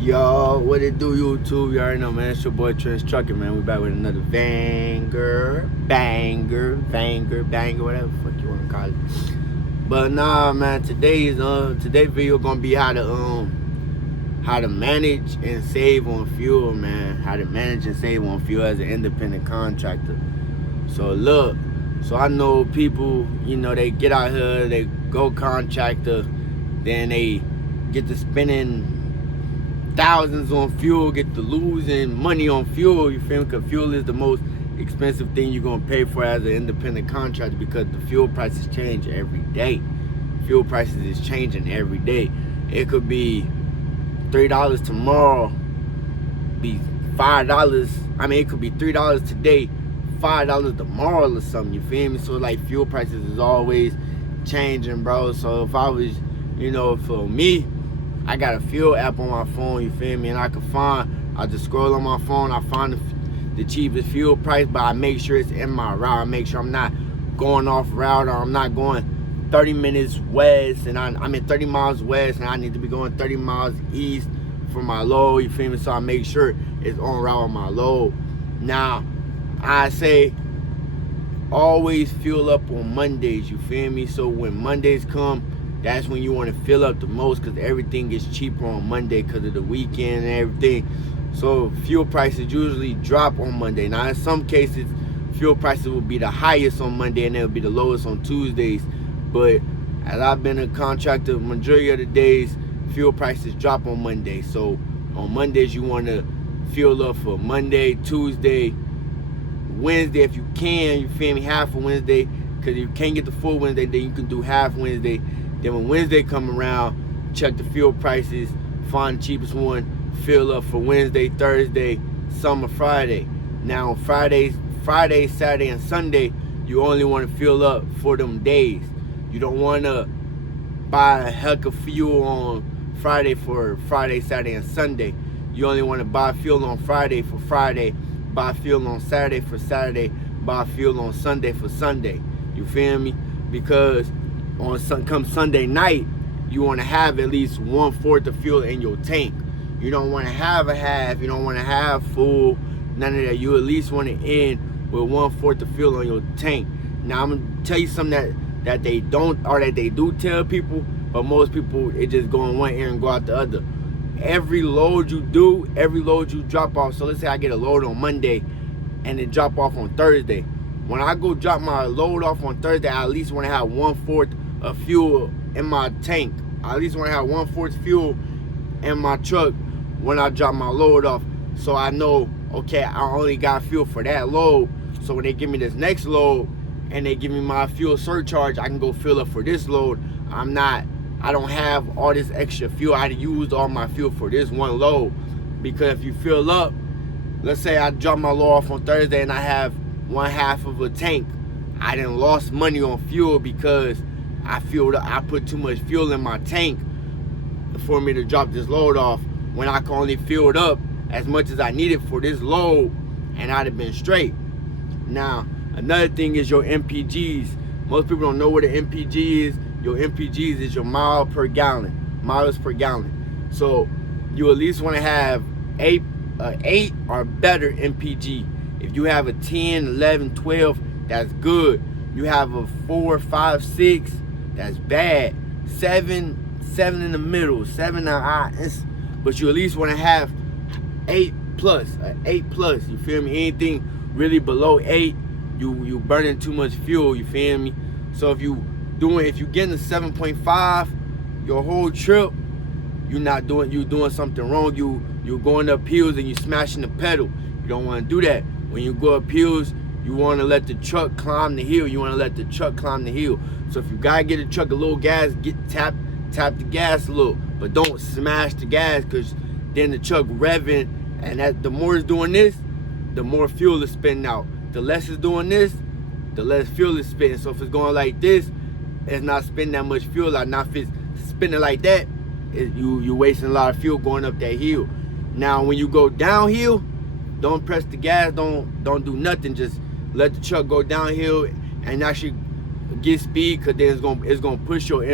Yo, what it do, YouTube? You already know, man. It's your boy Trent Trucking, man. We back with another banger, whatever the fuck you wanna call it. But nah, man. Today's video gonna be how to manage and save on fuel, man. How to manage and save on fuel as an independent contractor. So look, I know people, they get out here, they go contractor, then they get to spending thousands on fuel, get to losing money on fuel. You feel me? Because fuel is the most expensive thing you're gonna pay for as an independent contractor, because the fuel prices change every day. Fuel prices is changing every day. It could be $3 tomorrow, be $5. I mean, it could be $3 today, $5 tomorrow or something. You feel me? So like, fuel prices is always changing, bro. So if I was, for me, I got a fuel app on my phone, you feel me? And I just scroll on my phone, I find the cheapest fuel price, but I make sure it's in my route. I make sure I'm not going off route, or I'm not going 30 minutes west, and I'm in 30 miles west, and I need to be going 30 miles east for my load, you feel me? So I make sure it's on route on my load. Now, I say always fuel up on Mondays, you feel me? So when Mondays come, that's when you want to fill up the most, because everything is cheaper on Monday because of the weekend and everything. So fuel prices usually drop on Monday. Now in some cases, fuel prices will be the highest on Monday and they'll be the lowest on Tuesdays. But as I've been a contractor, majority of the days, fuel prices drop on Monday. So on Mondays, you want to fuel up for Monday, Tuesday, Wednesday if you can, you feel me, half of Wednesday. Because if you can't get the full Wednesday, then you can do half Wednesday. Then when Wednesday come around, check the fuel prices, find the cheapest one, fill up for Wednesday, Thursday, some Friday. Now Friday, Saturday, and Sunday, you only want to fill up for them days. You don't want to buy a heck of fuel on Friday for Friday, Saturday, and Sunday. You only want to buy fuel on Friday for Friday, buy fuel on Saturday for Saturday, buy fuel on Sunday for Sunday. You feel me? Because come Sunday night, you want to have at least 1/4 of fuel in your tank. You don't want to have a half, you don't want to have full, none of that. You at least want to end with 1/4 of fuel on your tank. Now I'm gonna tell you something that they don't, or that they do tell people, but most people, it just go in one ear and go out the other. Every load you do, every load you drop off, so let's say I get a load on Monday and it drop off on Thursday. When I go drop my load off on Thursday, I at least want to have 1/4 of fuel in my tank. I at least want to have 1/4 fuel in my truck when I drop my load off, so I know, okay, I only got fuel for that load. So when they give me this next load and they give me my fuel surcharge, I can go fill up for this load. I don't have all this extra fuel. I used all my fuel for this one load. Because if you fill up, let's say I drop my load off on Thursday and I have 1/2 of a tank, I done lost money on fuel because I put too much fuel in my tank for me to drop this load off, when I can only fill it up as much as I needed for this load, and I'd have been straight. Now, another thing is your MPGs. Most people don't know what an MPG is. Your MPGs is your miles per gallon. So you at least want to have 8 or better MPG. If you have a 10, 11, 12, that's good. You have a 4, 5, 6, that's bad. 7 in the middle, 7 but you at least want to have 8 plus, you feel me? Anything really below 8, you burning too much fuel, you feel me? So if you getting a 7.5 your whole trip, you doing something wrong. You going up hills and you smashing the pedal. You don't want to do that. When you go up hills, you want to let the truck climb the hill. So if you gotta get the truck a little gas, tap the gas a little, but don't smash the gas, because then the truck revving, and the more it's doing this, the more fuel is spitting out. The less it's doing this, the less fuel is spitting. So if it's going like this, it's not spitting that much fuel out. Now if it's spinning like that, you wasting a lot of fuel going up that hill. Now when you go downhill, don't press the gas, don't do nothing. Just let the truck go downhill and actually get speed, because then it's gonna push your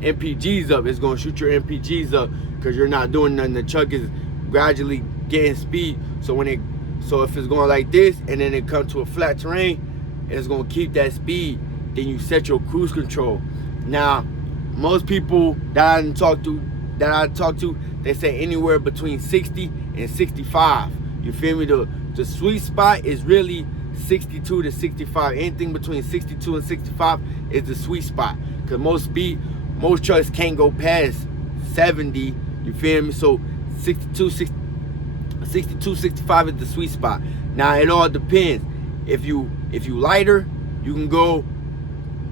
MPGs up. It's gonna shoot your MPGs up because you're not doing nothing. The truck is gradually getting speed. So if it's going like this and then it comes to a flat terrain, it's gonna keep that speed. Then you set your cruise control. Now, most people that I talk to, they say anywhere between 60 and 65. You feel me? The sweet spot is really 62 to 65. Anything between 62 and 65 is the sweet spot. Cause most trucks can't go past 70. You feel me? So 62, 65 is the sweet spot. Now it all depends. If you lighter, you can go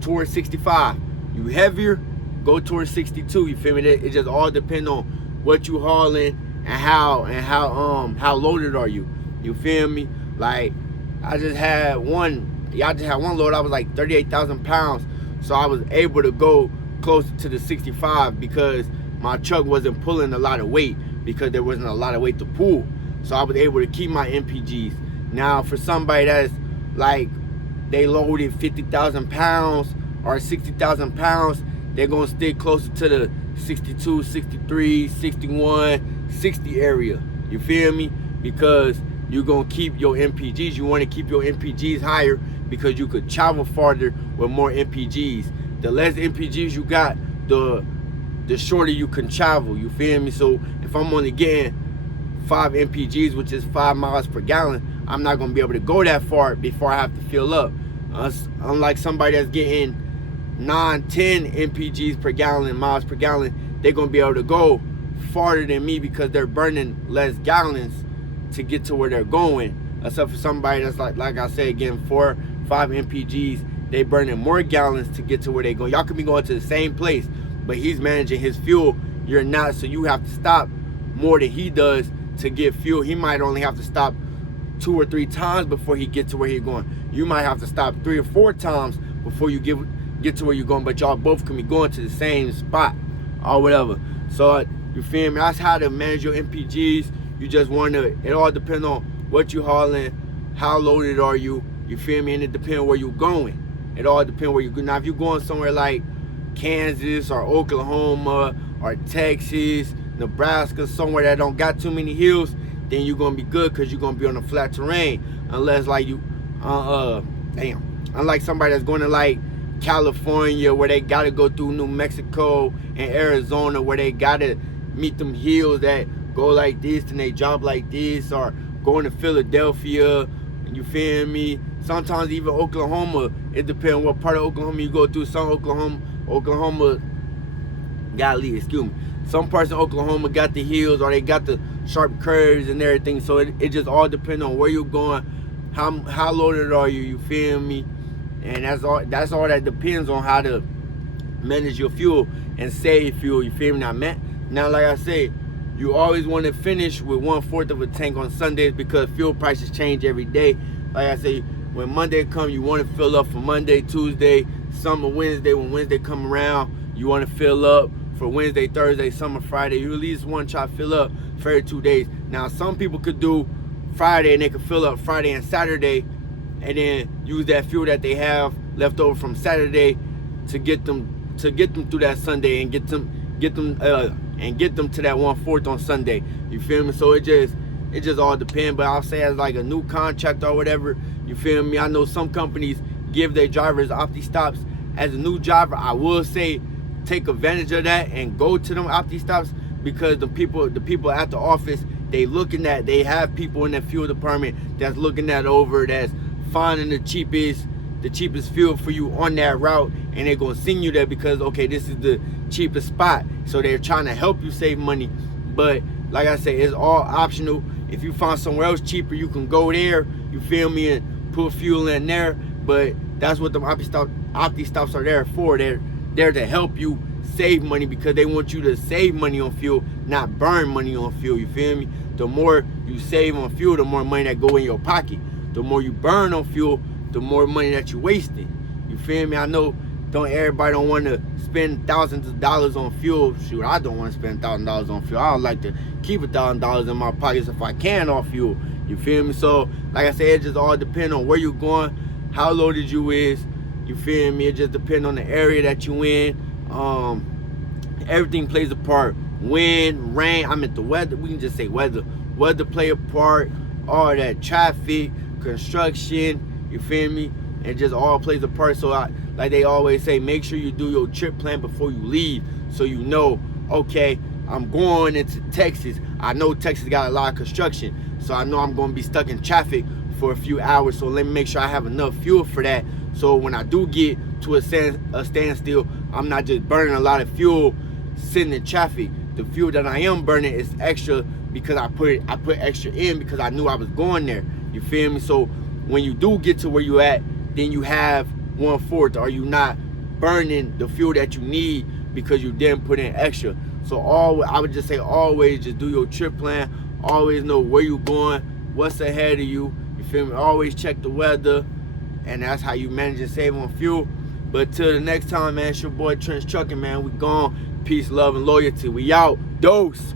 towards 65. You heavier, go towards 62. You feel me? It just all depends on what you hauling and how loaded are you. You feel me? Like I just had one load. I was like 38,000 pounds, so I was able to go closer to the 65 because my truck wasn't pulling a lot of weight because there wasn't a lot of weight to pull. So I was able to keep my MPGs. Now for somebody that's like they loaded 50,000 pounds or 60,000 pounds, they're gonna stick closer to the 62, 63, 61, 60 area. You feel me? Because you're gonna keep your MPGs. You wanna keep your MPGs higher because you could travel farther with more MPGs. The less MPGs you got, the shorter you can travel. You feel me? So if I'm only getting 5 MPGs, which is 5 miles per gallon, I'm not gonna be able to go that far before I have to fill up. Unlike somebody that's getting 9, 10 MPGs per gallon, miles per gallon, they're gonna be able to go farther than me because they're burning less gallons to get to where they're going. Except for somebody that's like I said again, 4, 5 MPGs, they burning more gallons to get to where they go. Y'all could be going to the same place, but he's managing his fuel. You're not, so you have to stop more than he does to get fuel. He might only have to stop 2 or 3 times before he gets to where he's going. You might have to stop 3 or 4 times before you get to where you're going, but y'all both can be going to the same spot or whatever. So you feel me? That's how to manage your MPGs. You just want to, it all depends on what you hauling, how loaded are you, you feel me? And it depends where you're going. It all depends where you go. Now if you're going somewhere like Kansas or Oklahoma or Texas, Nebraska, somewhere that don't got too many hills, then you're gonna be good because you're gonna be on a flat terrain. Unless like you unlike somebody that's going to like California, where they gotta go through New Mexico and Arizona, where they gotta meet them hills that go like this and they drop like this, or going to Philadelphia, you feel me? Sometimes even Oklahoma, it depends what part of Oklahoma you go through. Some Oklahoma got lease, excuse me. Some parts of Oklahoma got the hills or they got the sharp curves and everything. So it just all depends on where you're going, how loaded are you, you feel me? And that's all that depends on how to manage your fuel and save fuel, you feel me? Now like I said, you always want to finish with 1/4 of a tank on Sundays because fuel prices change every day. Like I say, when Monday comes, you want to fill up for Monday, Tuesday, summer Wednesday. When Wednesday come around, you want to fill up for Wednesday, Thursday, summer Friday. You at least want to try to fill up for every 2 days. Now some people could do Friday and they could fill up Friday and Saturday, and then use that fuel that they have left over from Saturday to get them through that Sunday and get them to that 1/4 on Sunday. You feel me? So it just all depends. But I'll say as like a new contractor or whatever, you feel me? I know some companies give their drivers opti stops. As a new driver, I will say take advantage of that and go to them opti stops, because the people at the office, they have people in that fuel department that's looking that over, that's finding the cheapest fuel for you on that route, and they're gonna send you there because okay, this is the cheapest spot. So they're trying to help you save money. But like I said, it's all optional. If you find somewhere else cheaper, you can go there, you feel me, and put fuel in there. But that's what the opti stops are there for. They're there to help you save money because they want you to save money on fuel, not burn money on fuel. You feel me? The more you save on fuel, the more money that go in your pocket. The more you burn on fuel, the more money that you wasting. You feel me? I know everybody don't want to spend thousands of dollars on fuel. Shoot, I don't want to spend $1,000 on fuel. I would like to keep $1,000 in my pockets if I can on fuel. You feel me? So like I said, it just all depends on where you're going, how loaded you is. You feel me? It just depends on the area that you in. Everything plays a part. Wind, rain, the weather, we can just say weather. Weather play a part, all that traffic, construction, you feel me? It just all plays a part. So like they always say, make sure you do your trip plan before you leave, so you know, okay, I'm going into Texas. I know Texas got a lot of construction, so I know I'm going to be stuck in traffic for a few hours. So let me make sure I have enough fuel for that. So when I do get to a standstill, I'm not just burning a lot of fuel sitting in traffic. The fuel that I am burning is extra because I put extra in because I knew I was going there. You feel me? So when you do get to where you at, then you have 1/4, or you not burning the fuel that you need because you didn't put in extra. So I would just say always just do your trip plan. Always know where you're going, what's ahead of you. You feel me? Always check the weather, and that's how you manage and save on fuel. But till the next time, man, it's your boy Trench Trucking, man. We gone. Peace, love, and loyalty. We out. Dose.